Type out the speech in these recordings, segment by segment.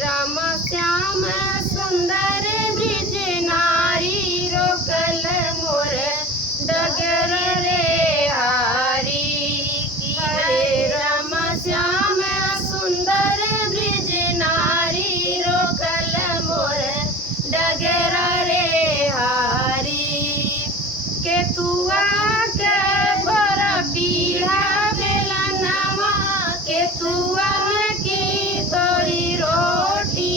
राम श्याम सुंदर ब्रिज नारी रोकल मोर डगर रे हारी। हरे राम श्याम सुंदर ब्रिज नारी रोकल मोर डगर रे हारी। केतुआ के बर पीढ़ा बेलनवा केतुआ की तोरी रोटी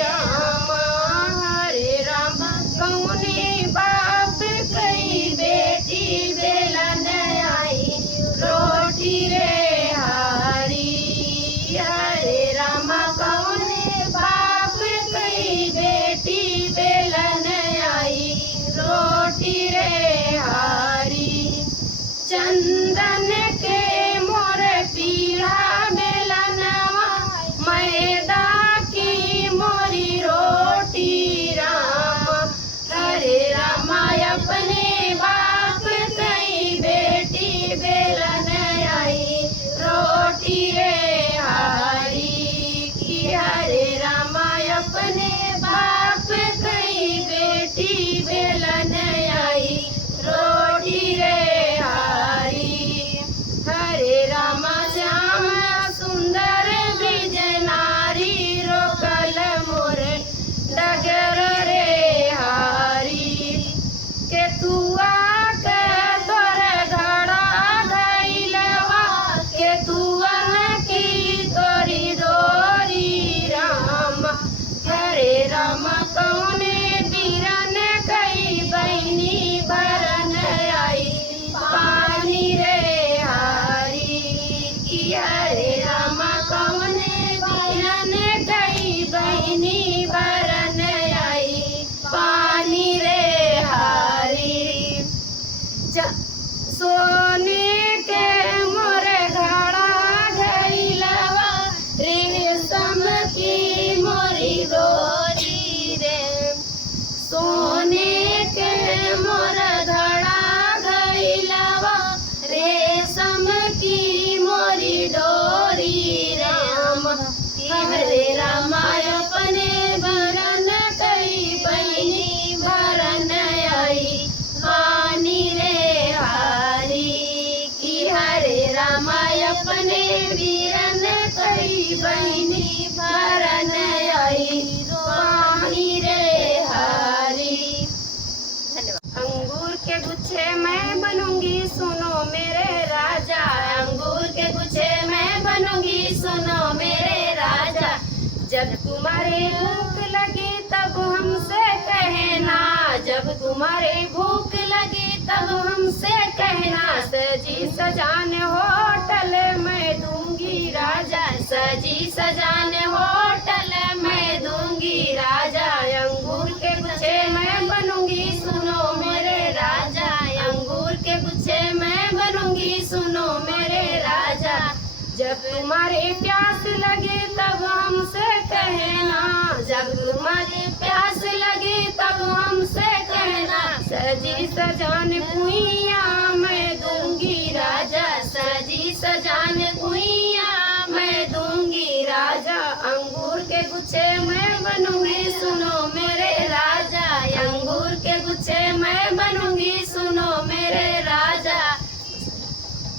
राम। हरे राम कौने बाप कई बेटी बेलन आई रोटी रे हारी। हरे राम कौने बाप कई बेटी बेलन आई रोटी रे हारी। चंदन के मोर पीढ़ा बेलनवा मैदा की मोरी रोटी राम। हरे राम अपने बाप कई बेटी बेलन आई रोटी रे हारी। हरे राम अपने बाप कई बेटी बेलन आई रोटी रे हारी। हरे राम श्याम सुंदर ब्रिज नारी रोकल मोर डगर रे हारी। केतुआ के तोर घड़ा धैलवा केतुअन की तोरी डोरी राम। हरे राम कौने बीरन कई बहनी भरन आई पानी रे हारी। हरे राम कौने बीरन कई बहनी भरन आई पानी रे हारी। सोने के मोर घड़ा घैलवा रेशम की मोरी डोरी रे। सोने के मोर घड़ा घैलवा रेशम की मोरी डोरी राम। हरे राम अपने भरन कई बहनी भरन आई पानी रे हारी। हरे राम अपने वीरन कई बहनी भरन आई पानी रे हारी। अंगूर के गुच्छे मैं बनूंगी सुनो मेरे राजा। अंगूर के गुच्छे मैं बनूंगी सुनो मेरे राजा। जब तुम्हारे भूख लगी तब हमसे कहना। जब तुम्हारे भूख लगी तब हमसे कहना। सजी सजान होटल मैं दूंगी राजा। सजी सजान होटल मैं दूंगी राजा। अंगूर के गुच्छे मैं बनूंगी सुनो मेरे राजा। अंगूर के गुच्छे मैं बनूंगी सुनो मेरे राजा। जब तुम्हारे प्यास लगे तब हमसे कहना। जब तुम्हारे प्यास लगे तब हमसे कहना। सजी सजान कुइया मैं दूंगी राजा। सजी सजान कुइया मैं दूंगी राजा। अंगूर के गुच्छे मैं बनूंगी सुनो मेरे राजा। अंगूर के गुच्छे मैं बनूंगी सुनो मेरे